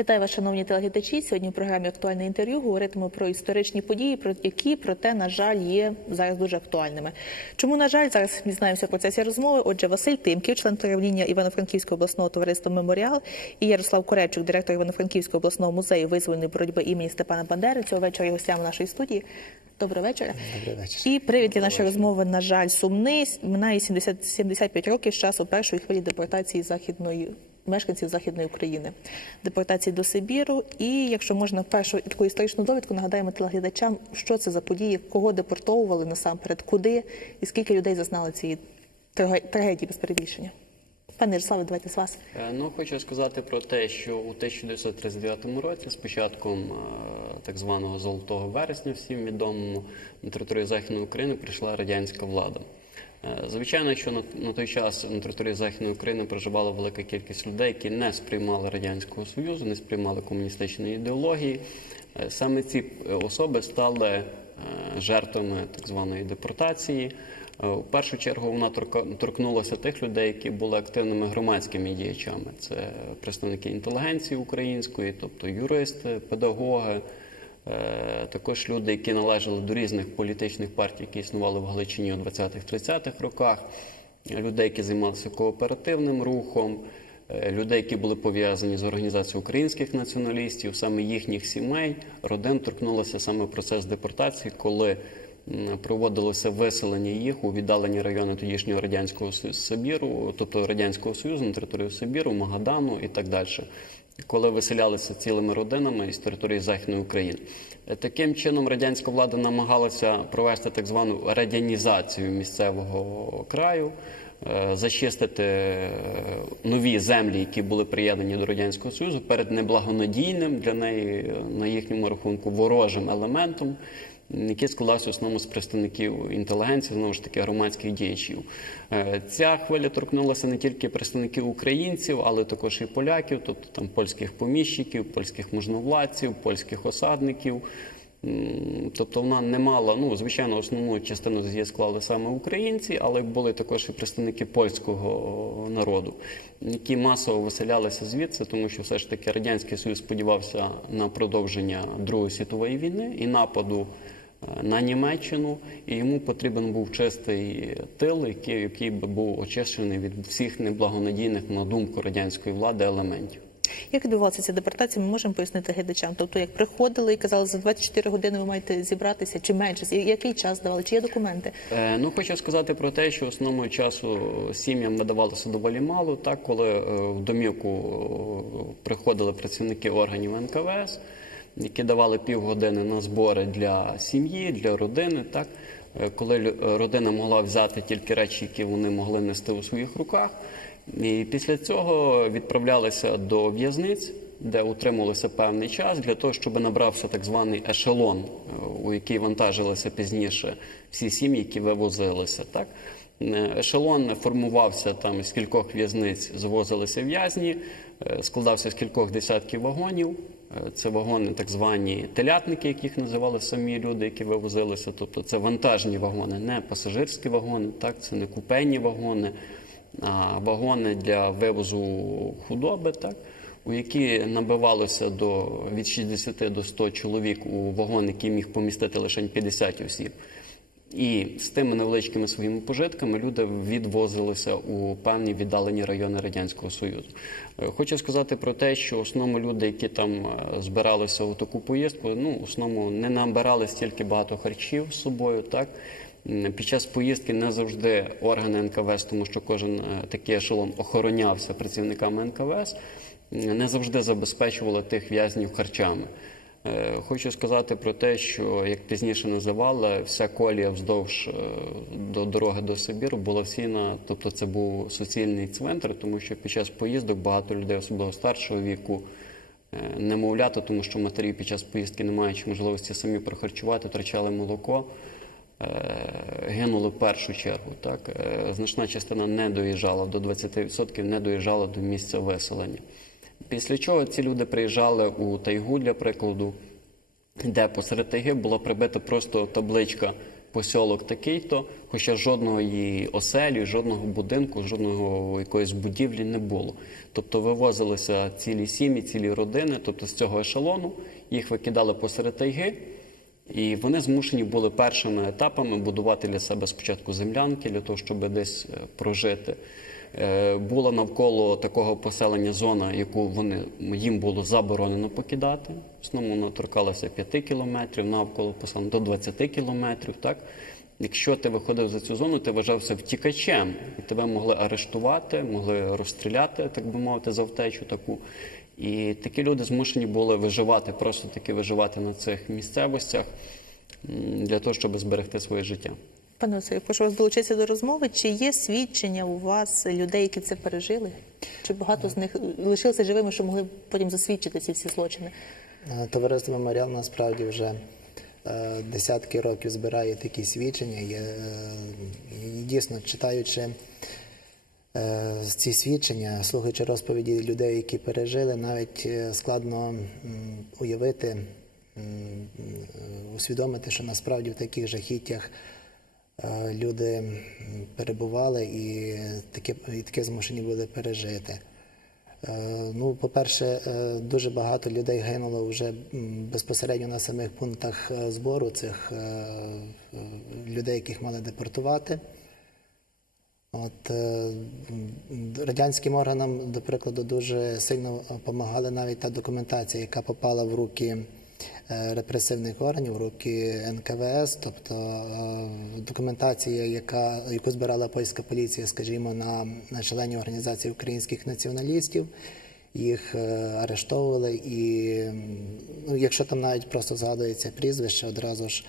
Вітаю вас, шановні телеглядачі. Сьогодні в програмі Актуальне інтерв'ю говоритимемо про історичні події, про які, проте, на жаль, є зараз дуже актуальними. Чому, на жаль, зараз дізнаємося в процесі розмови. Отже, Василь Тимків, член правління Івано-Франківського обласного товариства Меморіал, і Ярослав Коречук, директор Івано-Франківського обласного музею визвольної боротьби імені Степана Бандери. Цього вечора є гостями нашої студії. Доброго вечора. Добрий вечір. І привід для нашої розмови, на жаль, сумний. Минає 70, 75 років з часу першої хвилі депортації західної мешканців західної України, депортації до Сибіру. І якщо можна першу таку історичну довідку, нагадаємо телеглядачам, що це за події, кого депортовували насамперед, куди і скільки людей зазнали цієї трагедії без перебільшення. Пане Ярославе, давайте з вас. Е, Ну, хочу сказати про те, що у 1939 році, з початком е, так званого Золотого вересня, всім відомому, на територію Західної України прийшла радянська влада. Е, Звичайно, що на, той час на території Західної України проживала велика кількість людей, які не сприймали Радянського Союзу, не сприймали комуністичної ідеології. Е, Саме ці е, особи стали жертвами так званої депортації. В першу чергу вона торкнулася тих людей, які були активними громадськими діячами. Це представники інтелігенції української, тобто юристи, педагоги, також люди, які належали до різних політичних партій, які існували в Галичині у 20-30-х роках, людей, які займалися кооперативним рухом. е, Людей, які були пов'язані з організацією українських націоналістів, саме їхніх сімей, родин торкнулося саме процес депортації, коли проводилося виселення їх у віддалені райони тодішнього радянського Сибіру, тобто радянського союзу на територію Сибіру, Магадану і так далі. Коли виселялися цілими родинами із території Західної України, Е, таким чином радянська влада намагалася провести так звану радянізацію місцевого краю, е, зачистити е, нові землі, які були приєднані до радянського союзу, перед неблагонадійним для неї на їхньому рахунку ворожим елементом, який складався в основному з представників інтелігенції, знову ж таки громадських діячів. Е, Ця хвиля торкнулася не тільки представників українців, але також і поляків, тобто там польських поміщиків, польських можновладців, польських осадників. Тобто вона не мала, ну звичайно, основну частину з її склали саме українці, але були також і представники польського народу, які масово виселялися звідси, тому що все ж таки радянський союз сподівався на продовження Другої світової війни і нападу на Німеччину, і йому потрібен був чистий тил, який, який би був очищений від всіх неблагонадійних на думку радянської влади елементів. Як відбувалася ця депортація, ми можемо пояснити глядачам. Тобто, як приходили і казали, за 24 години ви маєте зібратися, чи менше, який час давали, чи є документи? Е, Ну, хочу сказати про те, що основного часу сім'ям видавалося доволі мало. Так, коли е, в домівку е, приходили працівники органів НКВС, які давали півгодини на збори для сім'ї, для родини, так. Е, Коли е, родина могла взяти тільки речі, які вони могли нести у своїх руках, і після цього відправлялися до в'язниць, де утримувалися певний час для того, щоб набрався так званий ешелон, е, у який вантажилися пізніше всі сім'ї, які вивозилися. Так? Е, Ешелон формувався там з кількох в'язниць, звозилися в'язні, е, складався з кількох десятків вагонів. Е, Це вагони, так звані телятники, яких називали самі люди, які вивозилися. Тобто це вантажні вагони, не пасажирські вагони, так, це не купейні вагони, а вагони для вивозу худоби, так, у які набивалося до, від 60 до 100 чоловік у вагон, який міг помістити лише 50 осіб. І з тими невеличкими своїми пожитками люди відвозилися у певні віддалені райони Радянського Союзу. Е, Хочу сказати про те, що в основному люди, які там е, збиралися у таку поїздку, ну, в основному не набирали стільки багато харчів з собою, так. Під час поїздки не завжди органи НКВС, тому що кожен е, такий ешелон охоронявся працівниками НКВС, не завжди забезпечували тих в'язнів харчами. Е, Хочу сказати про те, що як пізніше називали, вся колія вздовж е, до дороги до Сибіру була всіна, тобто це був суцільний цвинтар, тому що під час поїздок багато людей, особливо старшого віку, е, немовлята, тому що матері під час поїздки, не маючи можливості самі прохарчувати, втрачали молоко. Гинули в першу чергу. Так? Значна частина не доїжджала, до 20% не доїжджала до місця виселення. Після чого ці люди приїжджали у тайгу, для прикладу, де посеред тайги була прибита просто табличка посілок такий-то, хоча жодної оселі, жодного будинку, жодного якоїсь будівлі не було. Тобто вивозилися цілі сім'ї, цілі родини, тобто з цього ешелону їх викидали посеред тайги. І вони змушені були першими етапами будувати для себе спочатку землянки для того, щоб десь е, прожити. Е, Була навколо такого поселення зона, яку вони їм було заборонено покидати. В основному торкалася 5 кілометрів навколо поселення до 20 кілометрів. Так якщо ти виходив за цю зону, ти вважався втікачем, і тебе могли арештувати, могли розстріляти, так би мовити, за втечу таку. І такі люди змушені були виживати, просто таки виживати на цих місцевостях для того, щоб зберегти своє життя. Пане Василю, прошу вас долучитися до розмови. Чи є свідчення у вас людей, які це пережили? Чи багато з них лишилися живими, що могли потім засвідчити ці всі злочини? Е, Товариство Меморіал насправді вже е, десятки років збирає такі свідчення. І, е, дійсно, читаючи ці свідчення, слухаючи розповіді людей, які пережили, навіть складно уявити, усвідомити, що насправді в таких жахіттях люди перебували і таке, і таке змушені були пережити. Е, Ну, по-перше, е, дуже багато людей гинуло вже безпосередньо на самих пунктах е, збору цих е, е, людей, яких мали депортувати. От, е, радянським органам, до прикладу, дуже сильно допомагала навіть та документація, яка попала в руки е, репресивних органів, руки НКВС, тобто е, документація, яка, яку збирала польська поліція, скажімо, на, на членів організації українських націоналістів. Їх е, арештовували, і ну, якщо там навіть просто згадується прізвище, одразу ж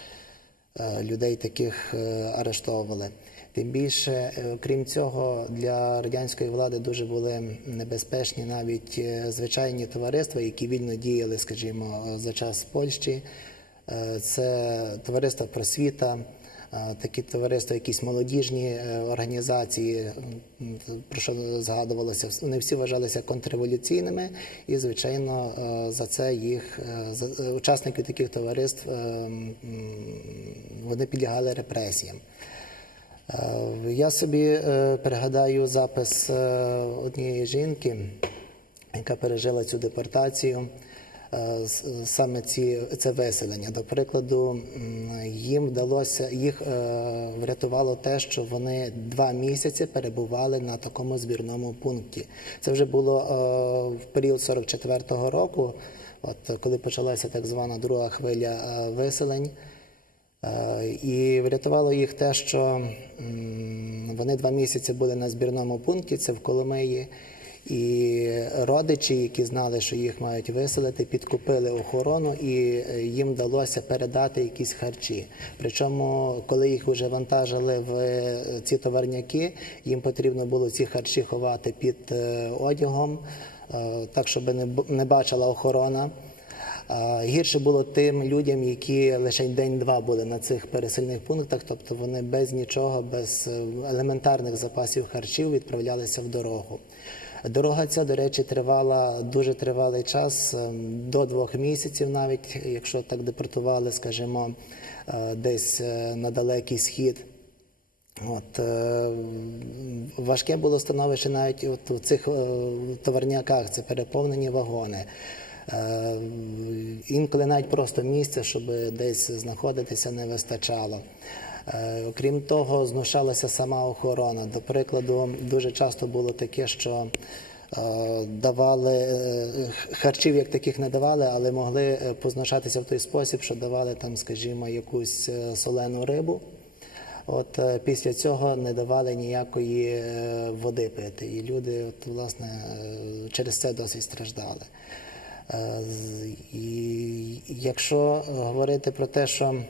е, людей таких е, арештовували. Тим більше, е, крім цього, для радянської влади дуже були небезпечні навіть е, звичайні товариства, які вільно діяли, скажімо, за час Польщі. Е, Це товариство просвіта, такі товариства, якісь молодіжні організації, про що згадувалося, вони всі вважалися контрреволюційними, і звичайно за це їх учасники таких товариств вони підлягали репресіям. Е, Я собі е, пригадаю запис е, однієї жінки, яка пережила цю депортацію. Саме ці це виселення. До прикладу, їм вдалося їх врятувало те, що вони два місяці перебували на такому збірному пункті. Це вже було в період 44-го року, от коли почалася так звана друга хвиля виселень. Е, І врятувало їх те, що вони два місяці були на збірному пункті, це в Коломиї. І родичі, які знали, що їх мають виселити, підкупили охорону, і е, їм вдалося передати якісь харчі. Причому, коли їх вже вантажили в е, ці товарняки, їм потрібно було ці харчі ховати під одягом, так щоб не бачила охорона. Гірше було тим людям, які лише день-два були на цих пересильних пунктах, тобто вони без нічого, без е, елементарних запасів харчів відправлялися в дорогу. Дорога ця, до речі, тривала дуже тривалий час, е, до двох місяців, навіть якщо так депортували, скажімо, е, десь е, на далекий схід. От, важке було становище навіть от у цих товарняках, це переповнені вагони. Е, інколи навіть просто місця, щоб десь знаходитися, не вистачало. Е, окрім того, знущалася сама охорона. До прикладу, дуже часто було таке, що е, давали харчів, як таких не давали, але могли познущатися в той спосіб, що давали там, скажімо, якусь солену рибу. От після цього не давали ніякої води пити. І люди, от, власне, через це досить страждали. Е, І якщо говорити про те, що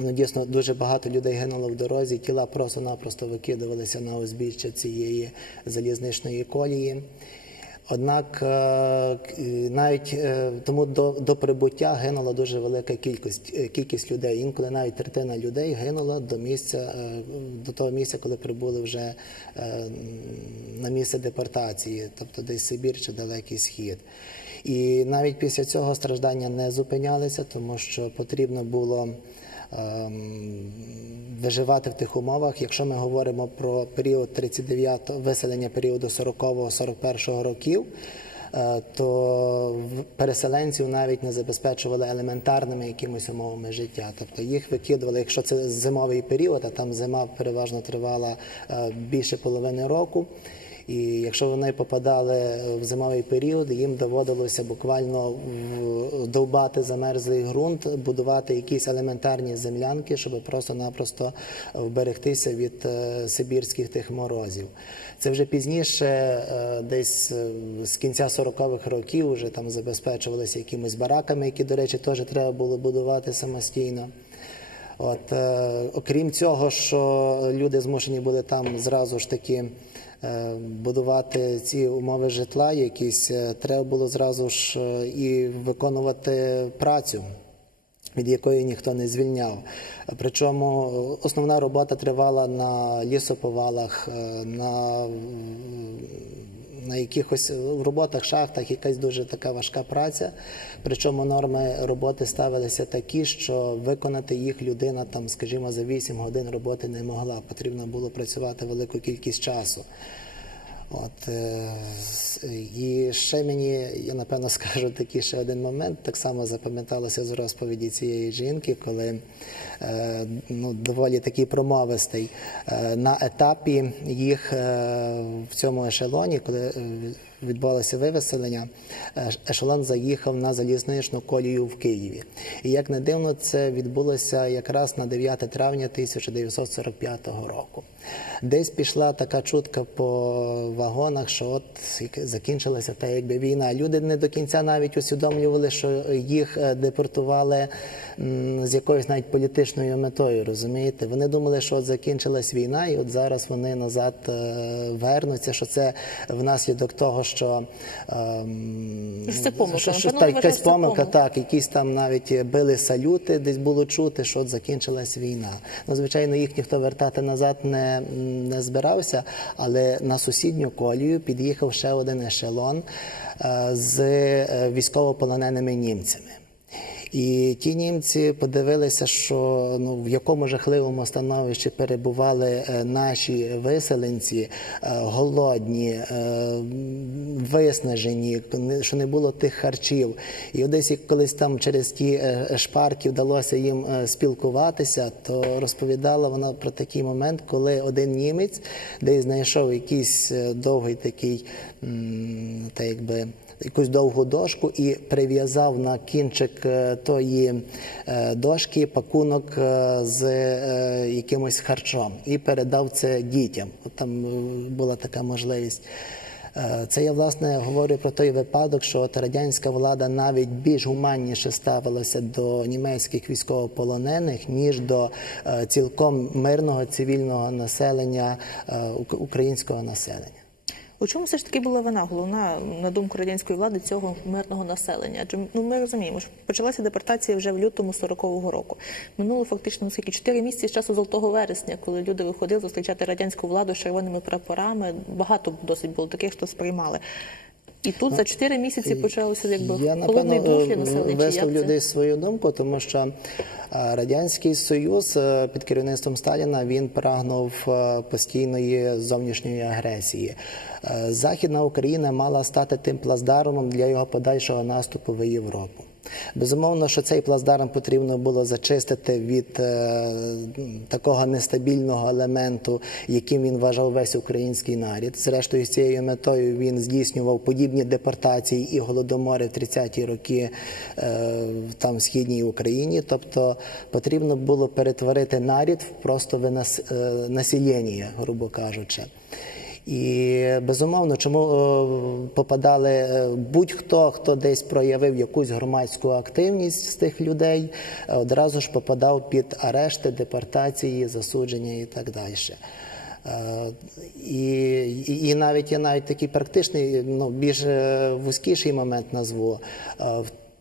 Ну, дійсно, дуже багато людей гинуло в дорозі, тіла просто-напросто викидувалися на узбіччя цієї залізничної колії. Однак е, навіть е, тому до, до прибуття гинула дуже велика кількість, кількість людей. Інколи навіть третина людей гинула до місця, до того місця, коли прибули вже на місце депортації, тобто десь Сибір чи Далекий Схід. І навіть після цього страждання не зупинялися, тому що потрібно було ем, виживати в тих умовах. Якщо ми говоримо про період 39 виселення періоду 40-41 років, е, то переселенців навіть не забезпечували елементарними якимись умовами життя. Тобто їх викидували, якщо це зимовий період, а там зима переважно тривала е, більше половини року. І якщо вони попадали в зимовий період, їм доводилося буквально довбати замерзлий ґрунт, будувати якісь елементарні землянки, щоб просто-напросто вберегтися від е, сибірських тих морозів. Це вже пізніше, е, десь е, з кінця 40-х років, вже там забезпечувалися якимись бараками, які, до речі, теж треба було будувати самостійно. От, окрім цього, що люди змушені були там зразу ж таки будувати ці умови житла, якісь е, треба було зразу ж е, і виконувати працю. Від якої ніхто не звільняв. Причому е, основна робота тривала на лісоповалах, е, на, на якихось в роботах, шахтах, якась дуже така важка праця. Причому норми роботи ставилися такі, що виконати їх людина там, скажімо, за 8 годин роботи не могла. Потрібно було працювати велику кількість часу. От, е, і ще мені, я напевно скажу такий ще один момент. Так само запам'яталося з розповіді цієї жінки, коли е, ну, доволі такий промовистий. Е, на етапі їх в цьому ешелоні, коли відбулося вивеселення, е, ешелон заїхав на залізничну колію в Києві. І як не дивно, це відбулося якраз на 9 травня 1945 року. Десь пішла така чутка по вагонах, що от закінчилася та якби війна. Люди не до кінця навіть усвідомлювали, що їх е, депортували з якоюсь навіть політичною метою. Розумієте? Вони думали, що от закінчилась війна, і от зараз вони назад е, вернуться. Що це внаслідок того, що, Що це помилка. що, що Напевно, якась помилка, помилка. так, якісь там навіть били салюти, десь було чути, що от закінчилась війна. Ну, звичайно, їх ніхто вертати назад не, не збирався, але на сусідню колію під'їхав ще один ешелон е, з е, військовополоненими німцями. І ті німці подивилися, що ну в якому жахливому становищі перебували е, наші виселенці, е, голодні, е, виснажені, що не було тих харчів. І десь колись там через ті шпарки вдалося їм спілкуватися, то розповідала вона про такий момент, коли один німець десь знайшов якийсь довгий такий, та якби якусь довгу дошку і прив'язав на кінчик е, тої е, дошки пакунок е, з якимось харчом і передав це дітям. От там була така можливість. Це я власне говорю про той випадок, що от радянська влада навіть більш гуманніше ставилася до німецьких військовополонених ніж до цілком мирного цивільного населення українського населення. У чому все ж таки була вина головна на думку радянської влади цього мирного населення? Адже ну ми розуміємо, що почалася депортація вже в лютому 40-го року. Минуло фактично наскільки 4 місяці з часу Золотого вересня, коли люди виходили зустрічати радянську владу з червоними прапорами. Багато досить було таких, хто сприймали. І тут за 4 місяці почалося якби Я холодний душ для населення. висловлю це? свою думку, тому що е, радянський союз е, під керівництвом Сталіна він прагнув е, постійної зовнішньої агресії. Західна Україна мала стати тим плацдармом для його подальшого наступу в Європу. Безумовно, що цей плацдарм потрібно було зачистити від е, такого нестабільного елементу, яким він вважав весь український нарід. Зрештою, з цією метою він здійснював подібні депортації і голодомори в 30-ті роки е, там в східній Україні. Тобто потрібно було перетворити нарід в просто винас, населення, грубо кажучи. І безумовно, чому е, попадали е, будь-хто, хто десь проявив якусь громадську активність з тих людей, е, одразу ж попадав під арешти, депортації, засудження і так далі. І, і, навіть я навіть такий практичний, ну більш вузькіший момент назву.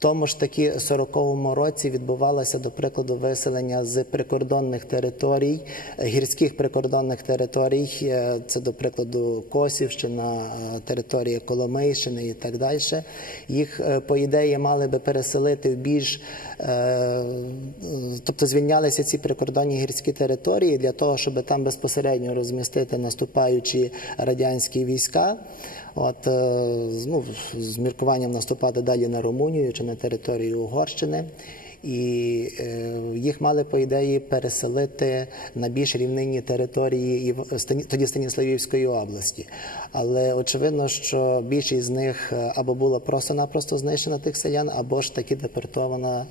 Тому ж таки 40-му році відбувалося, до прикладу, виселення з прикордонних територій, гірських прикордонних територій. е, Це, до прикладу, Косівщина, е, територія Коломийщини і так далі. Їх, е, по ідеї, мали би переселити в більш, тобто звільнялися ці прикордонні гірські території для того, щоб там безпосередньо розмістити наступаючі радянські війська. От, е, ну, з міркуванням наступати далі на Румунію чи на територію Угорщини. І е, їх мали, по ідеї, переселити на більш рівнинні території Стані- тоді Станіславівської області. Але очевидно, що більшість з них е, або була просто-напросто знищена тих селян, або ж таки депортована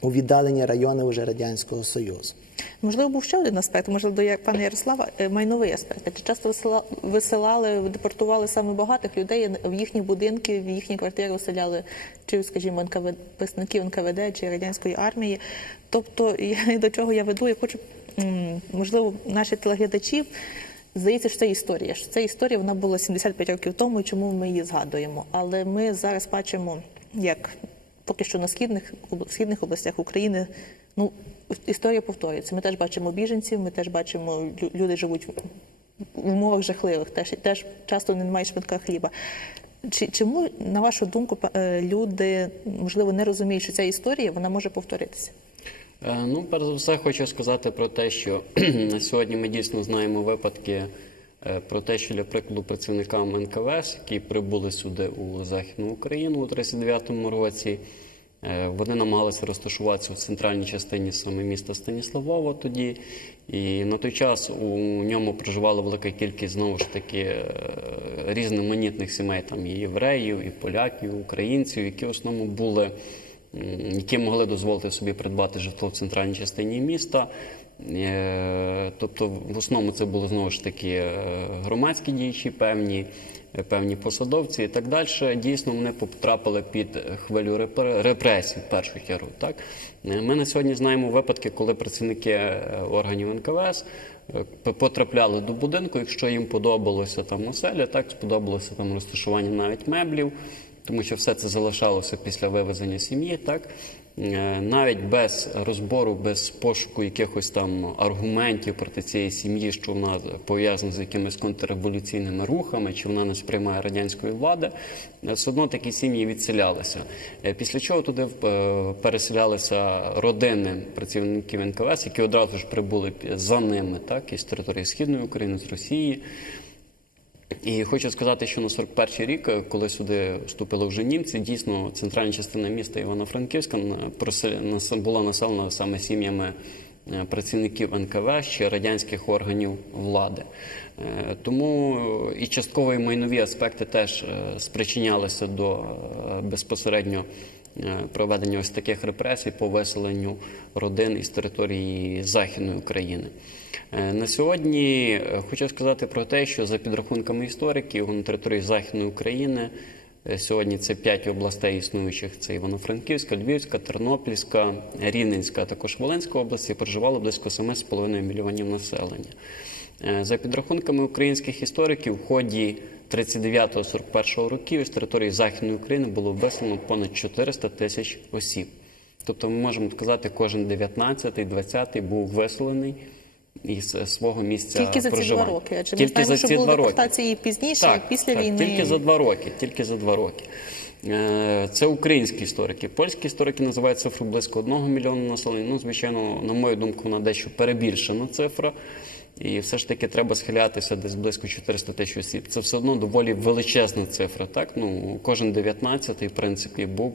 у віддалені райони вже Радянського Союзу. Можливо, був ще один аспект, можливо, до як- пана Ярослава, е, майновий аспект. Чи часто висила- висилали, депортували саме багатих людей в їхні будинки, в їхні квартири оселяли, чи, скажімо, НКВД, представників НКВД чи радянської армії. Тобто, я до чого я веду, я хочу, можливо, наші телеглядачі. Здається, що це історія. Що ця історія вона була 75 років тому, і чому ми її згадуємо. Але ми зараз бачимо, як поки що на східних об- східних областях України ну історія повторюється. Ми теж бачимо біженців, ми теж бачимо лю- люди живуть в- в умовах жахливих, теж теж часто не мають шматка хліба. Чи чому, на вашу думку, е, люди можливо не розуміють, що ця історія вона може повторитися? Е, Ну, перш за все, хочу сказати про те, що на сьогодні ми дійсно знаємо випадки про те, що для прикладу працівникам НКВС, які прибули сюди у Західну Україну у 39-му році, е, вони намагалися розташуватися в центральній частині саме міста Станіславова тоді. І на той час у ньому проживала велика кількість знову ж таки е, різноманітних сімей, там і євреїв, і поляків, і українців, які в основному були які могли дозволити собі придбати житло в центральній частині міста. Е, Тобто, в основному це були знову ж таки е, громадські діячі, певні, е, певні посадовці і так далі. Дійсно, вони потрапили під хвилю репресій в першу чергу. Так? Ми на сьогодні знаємо випадки, коли працівники органів НКВС потрапляли до будинку, якщо їм подобалося там оселя, так сподобалося там розташування навіть меблів тому що все це залишалося після вивезення сім'ї, так навіть без розбору, без пошуку якихось там аргументів проти цієї сім'ї, що вона пов'язана з якимись контрреволюційними рухами, чи вона не сприймає радянської влади, е, все одно такі сім'ї відселялися. Е, Після чого туди е, переселялися родини працівників НКВС, які одразу ж прибули за ними, так із території східної України, з Росії. І хочу сказати, що на 41-й рік, е, коли сюди вступили вже німці, дійсно центральна частина міста Івано-Франківська просел- була населена саме сім'ями е, працівників НКВ ще радянських органів влади. Е, Тому і частково і майнові аспекти теж е, спричинялися до е, безпосередньо е, проведення ось таких репресій по виселенню родин із території Західної України. Е, На сьогодні е, хочу сказати про те, що за підрахунками істориків на території Західної України е, сьогодні це п'ять областей існуючих: це Івано-Франківська, Львівська, Тернопільська, Рівненська, а також Волинська області проживало близько 7,5 мільйонів населення. За підрахунками українських істориків, в ході 39-41 років з території Західної України було виселено понад 400 тисяч осіб. Тобто ми можемо сказати, кожен 19-й, 20-й був виселений із свого місця Тільки за ці два роки. Адже ми Тільки знаємо, за що ці були депортації і пізніше, і після так, війни. Тільки за два роки. Тільки за два роки. Е, Це українські історики. Польські історики називають цифру близько одного мільйона населення. Ну, звичайно, на мою думку, вона дещо перебільшена цифра. І все ж таки треба схилятися десь близько 400 тисяч осіб. Це все одно доволі величезна цифра. Так? Ну, кожен 19-й, в принципі, був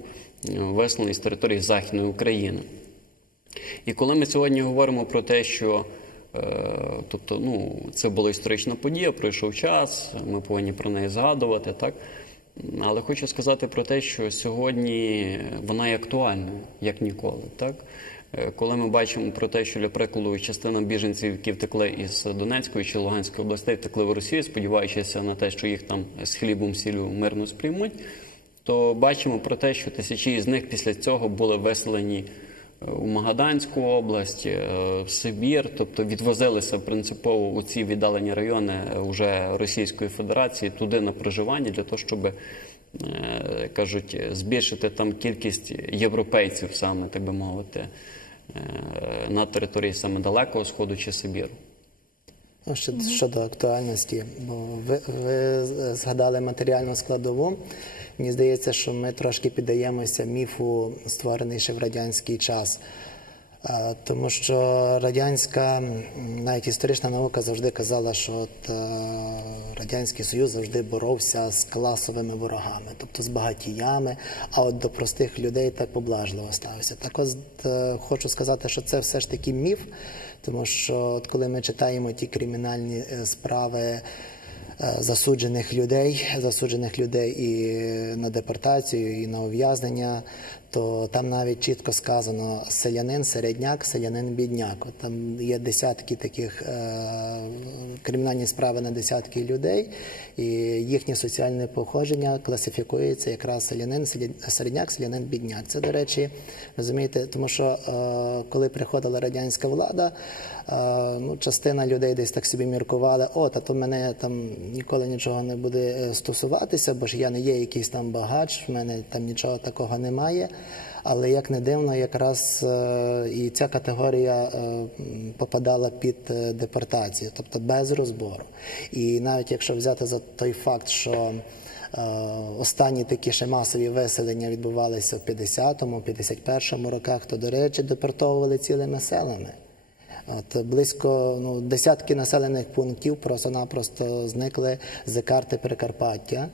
е, виселений з території Західної України. І коли ми сьогодні говоримо про те, що тобто, ну, це була історична подія, пройшов час, ми повинні про неї згадувати, так? Але хочу сказати про те, що сьогодні вона є актуальною, як ніколи. Так? Е, Коли ми бачимо про те, що для прикладу частина біженців, які втекли із Донецької чи Луганської областей, втекли в Росію, сподіваючися на те, що їх там з хлібом сіллю мирно сприймуть, то бачимо про те, що тисячі з них після цього були виселені у Магаданську область, е, в Сибір, тобто відвозилися принципово у ці віддалені райони е, уже Російської Федерації туди на проживання для того, щоб е, кажуть, збільшити там кількість європейців, саме так би мовити, на території саме Далекого Сходу чи Сибіру. Ну, щодо актуальності, бо ви, ви згадали матеріальну складову. Мені здається, що ми трошки піддаємося міфу, створений ще в радянський час. Е, Тому що радянська, навіть історична наука завжди казала, що от, е, Радянський Союз завжди боровся з класовими ворогами, тобто з багатіями, а от до простих людей так поблажливо ставився. Так ось е, хочу сказати, що це все ж таки міф, тому що от коли ми читаємо ті кримінальні справи засуджених людей, засуджених людей і на депортацію, і на ув'язнення, то там навіть чітко сказано селянин, середняк, селянин, бідняк. От там є десятки таких е, кримінальні справи на десятки людей, і їхнє соціальне походження класифікується якраз селянин, селя- середняк, селянин, бідняк. Це, до речі, розумієте, тому що е, коли приходила радянська влада, е, ну, частина людей десь так собі міркували, о, та то мене там ніколи нічого не буде е, стосуватися, бо ж я не є якийсь там багач, в мене там нічого такого немає. Але як не дивно, якраз е, і ця категорія е, попадала під е, депортацію, тобто без розбору. І навіть якщо взяти за той факт, що останні такі ще масові виселення відбувалися в 50-му, 51-му роках, то, до речі, депортовували цілими селами. От близько ну, десятки населених пунктів просто-напросто зникли з карти Прикарпаття,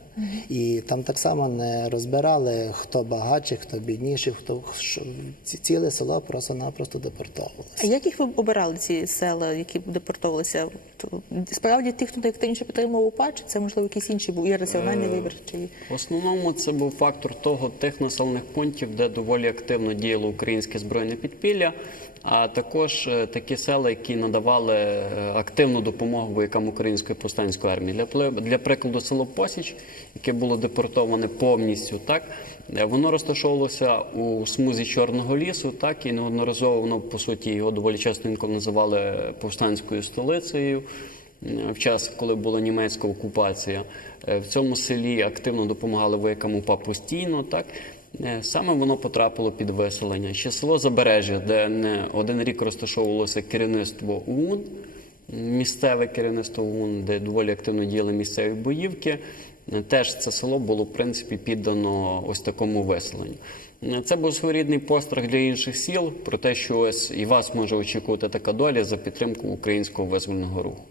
і там так само не розбирали, хто багатший, хто бідніший, хто що ціле село просто-напросто депортовувалося. А як їх ви обирали ці села, які депортовувалися? То Справді ті, хто найактивніше підтримував УПА, чи це можливо якийсь інший був і раціональний вибір? Чи В основному це був фактор того тих населених пунктів, де доволі активно діяло українське збройне підпілля, а також е, такі села, які надавали е, активну допомогу воякам української повстанської армії. Для для прикладу, село Посіч, яке було депортоване повністю, так е, воно розташовувалося у смузі Чорного лісу, так і неодноразово воно по суті його доволі часто інколи називали повстанською столицею в час, коли була німецька окупація. В цьому селі активно допомагали воякам УПА постійно. Так саме воно потрапило під виселення. Ще село Забережжя, де не один рік розташовувалося керівництво ОУН, місцеве керівництво ОУН, де доволі активно діяли місцеві боївки. Е, Теж це село було в принципі піддано ось такому виселенню. Е, Це був своєрідний пострах для інших сіл про те, що ось і вас може очікувати така доля за підтримку українського визвольного руху.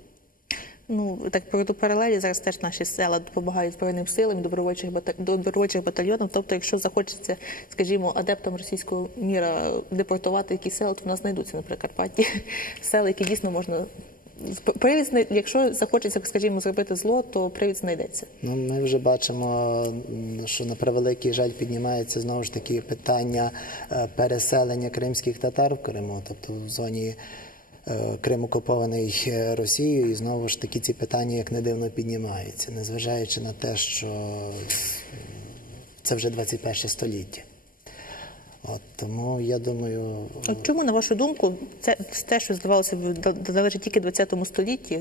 Ну так проведу паралелі. Зараз теж наші села допомагають збройним силам, добровольчих бата- добровольчих батальйонам. Тобто, якщо захочеться, скажімо, адептам російського міра депортувати якісь села, то в нас знайдуться на Прикарпатті села, які дійсно можна привід, якщо захочеться, скажімо, зробити зло, то привід знайдеться. Ну, ми вже бачимо, що на превеликий жаль піднімається знову ж таки питання е, переселення кримських татар в Криму, тобто в зоні Крим окупований е, Росією, і знову ж таки ці питання, як не дивно, піднімаються, незважаючи на те, що це вже 21 століття. От, тому я думаю, чому, на вашу думку, це те, що здавалося б належить тільки 20 столітті,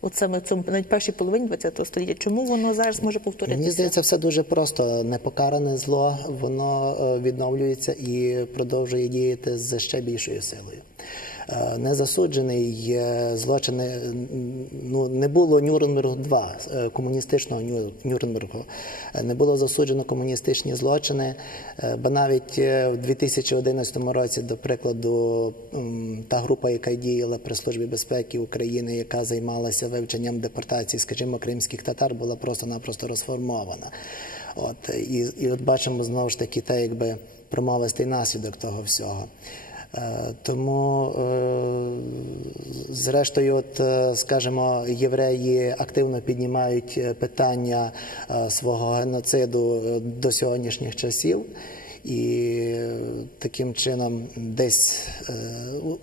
от саме цьому навіть першій половині 20 століття, чому воно зараз може повторитися? Мені здається, все дуже просто. Непокаране зло, воно е, відновлюється і продовжує діяти з ще більшою силою. Е, Незасуджений е, злочин, е, ну не було Нюрнбергу 2 е, комуністичного Ню- Нюрнбергу. Е, Не було засуджено комуністичні злочини, бо навіть в 2011 році, до прикладу, та група, яка діяла при службі безпеки України, яка займалася вивченням депортації, скажімо, кримських татар, була просто-напросто розформована. От і, і от бачимо знову ж таки те, якби промовистий наслідок того всього. Е, Тому, е, зрештою, от, е, скажімо, євреї активно піднімають питання свого геноциду до сьогоднішніх часів. І таким чином десь е,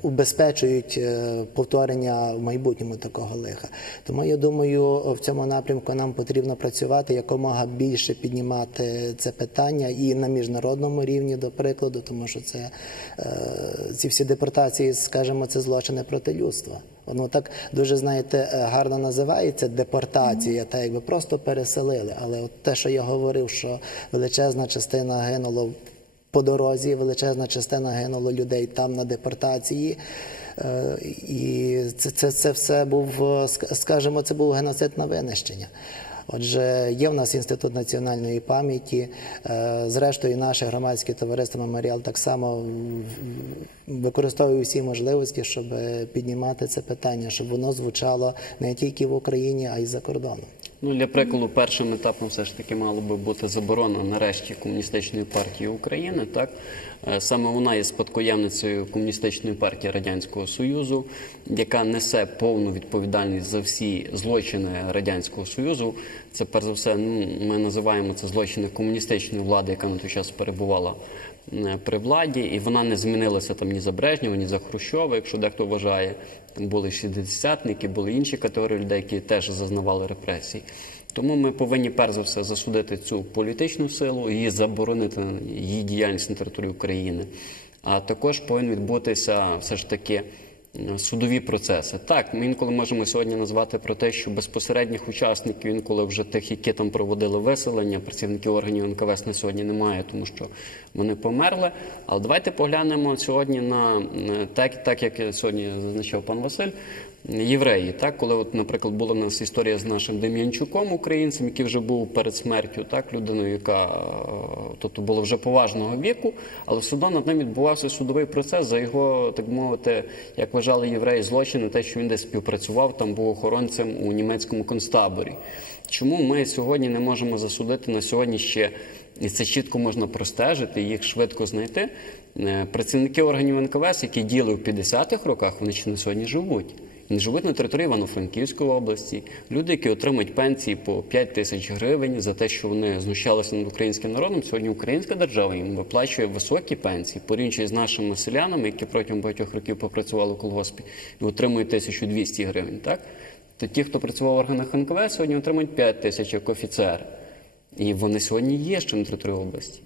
убезпечують е, повторення в майбутньому такого лиха. Тому я думаю, в цьому напрямку нам потрібно працювати якомога більше піднімати це питання і на міжнародному рівні, до прикладу, тому що це е, ці всі депортації, скажімо, це злочини проти людства. Воно так дуже знаєте е, гарно називається депортація, та якби просто переселили. Але от те, що я говорив, що величезна частина гинуло по дорозі, величезна частина гинуло людей там на депортації. Е, І це, це, це все був, е, скажімо, це був геноцид на винищення. Отже, є в нас інститут національної пам'яті. Зрештою, наше громадське товариство Меморіал так само м, використовує всі можливості, щоб піднімати це питання, щоб воно звучало не тільки в Україні, а й за кордоном. Ну, для прикладу, першим етапом все ж таки мало би бути заборона нарешті комуністичної партії України. Так Е, саме вона є спадкоємницею комуністичної партії радянського союзу, яка несе повну відповідальність за всі злочини радянського союзу. Це перш за все, ну ми називаємо це злочини комуністичної влади, яка на той час перебувала е, при владі, і вона не змінилася там ні за Брежнєва, ні за Хрущова, якщо дехто вважає. Там були шістдесятники, були інші категорії людей, які теж зазнавали репресій. Тому ми повинні перш за все засудити цю політичну силу і заборонити її діяльність на території України. А також повинен відбутися все ж таки е, судові процеси. Так, ми інколи можемо сьогодні назвати про те, що безпосередніх учасників, інколи вже тих, які там проводили виселення, працівників органів НКВС на сьогодні немає, тому що вони померли. Але давайте поглянемо сьогодні на е, так, так як сьогодні зазначав пан Василь. Євреї, так, коли, от, наприклад, була в нас історія з нашим Дем'янчуком, українцем, який вже був перед смертю, так, людиною, яка е, тобто була вже поважного віку, але судом над ним відбувався судовий процес за його, так мовити, як вважали євреї, злочини, те, що він десь співпрацював, там був охоронцем у німецькому концтаборі. Чому ми сьогодні не можемо засудити на сьогодні ще, і це чітко можна простежити, їх швидко знайти. Е, Працівники органів НКВС, які діяли в 50-х роках, вони ще на сьогодні живуть. Живуть на території Івано-Франківської області. Люди, які отримують пенсії по 5 тисяч гривень за те, що вони знущалися над українським народом. Сьогодні українська держава їм виплачує високі пенсії, порівнюючи з нашими селянами, які протягом багатьох років попрацювали в колгоспі і отримують 1200 гривень. Так то ті, хто працював в органах НКВ, сьогодні отримують 5 тисяч як офіцери. І вони сьогодні є ще на території області.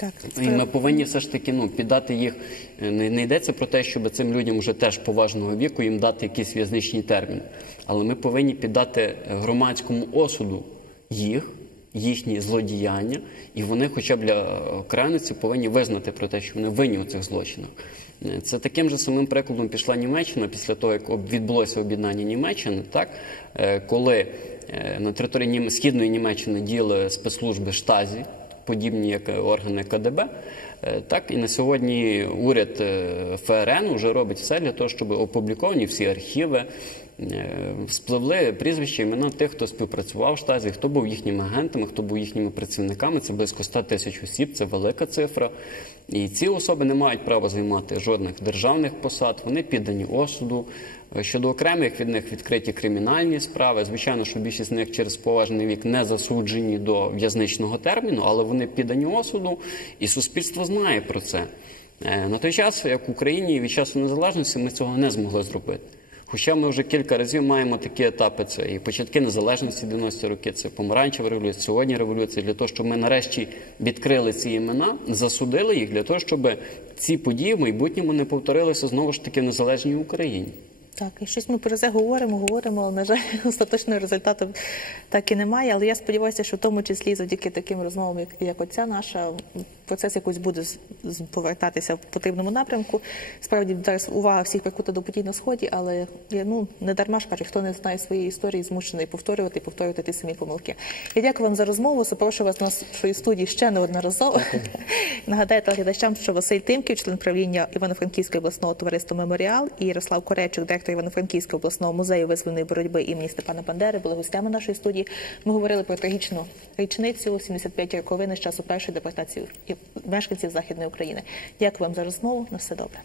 Так, І ми повинні все ж таки ну, піддати їх. Не, не йдеться про те, щоб цим людям вже теж поважного віку їм дати якийсь в'язничний термін. Але ми повинні піддати громадському осуду їх, їхні злодіяння, і вони, хоча б для окремниці, повинні визнати про те, що вони винні у цих злочинах. Е, Це таким же самим прикладом пішла Німеччина після того, як відбулося об'єднання Німеччини, так Е, коли е, на території східної Німеччини діяли спецслужби штазі, подібні як органи КДБ. Е, Так і на сьогодні уряд е, ФРН вже робить все для того, щоб опубліковані всі архіви. Е, Спливли прізвища імена тих, хто співпрацював в штазі, хто був їхніми агентами, хто був їхніми працівниками. Це близько 100 тисяч осіб, це велика цифра. І ці особи не мають права займати жодних державних посад. Вони піддані осуду. Е, Щодо окремих від них відкриті кримінальні справи. Звичайно, що більшість з них через поважний вік не засуджені до в'язничного терміну, але вони піддані осуду, і суспільство знає про це. Е, На той час, як в Україні від часу незалежності, ми цього не змогли зробити. Хоча ми вже кілька разів маємо такі етапи: це і початки незалежності 90-ті роки, це помаранчева революція, сьогодні революція, для того, щоб ми нарешті відкрили ці імена, засудили їх для того, щоб ці події в майбутньому не повторилися знову ж таки в незалежній Україні. Так, і щось ми про це говоримо, говоримо, але, на жаль, остаточного результату так і немає. Але я сподіваюся, що в тому числі завдяки таким розмовам, як, як оця наша, процес якось буде повертатися в потрібному напрямку. Справді зараз увага всіх прикута до подій на сході, але ну не дарма ж кажуть, хто не знає своєї історії, змушений повторювати і повторювати ті самі помилки. Я дякую вам за розмову. Запрошую вас на нашої студії ще неодноразово. Нагадаю телеглядачам, що Василь Тимків, член правління Івано-Франківського обласного товариства Меморіал і Ярослав Коречик, директор Івано-Франківського обласного музею визвольної боротьби імені Степана Бандери, були гостями нашої студії. Ми говорили про трагічну річницю 75 роковини з часу першої депортації мешканців Західної України. Дякую вам за розмову. На все добре.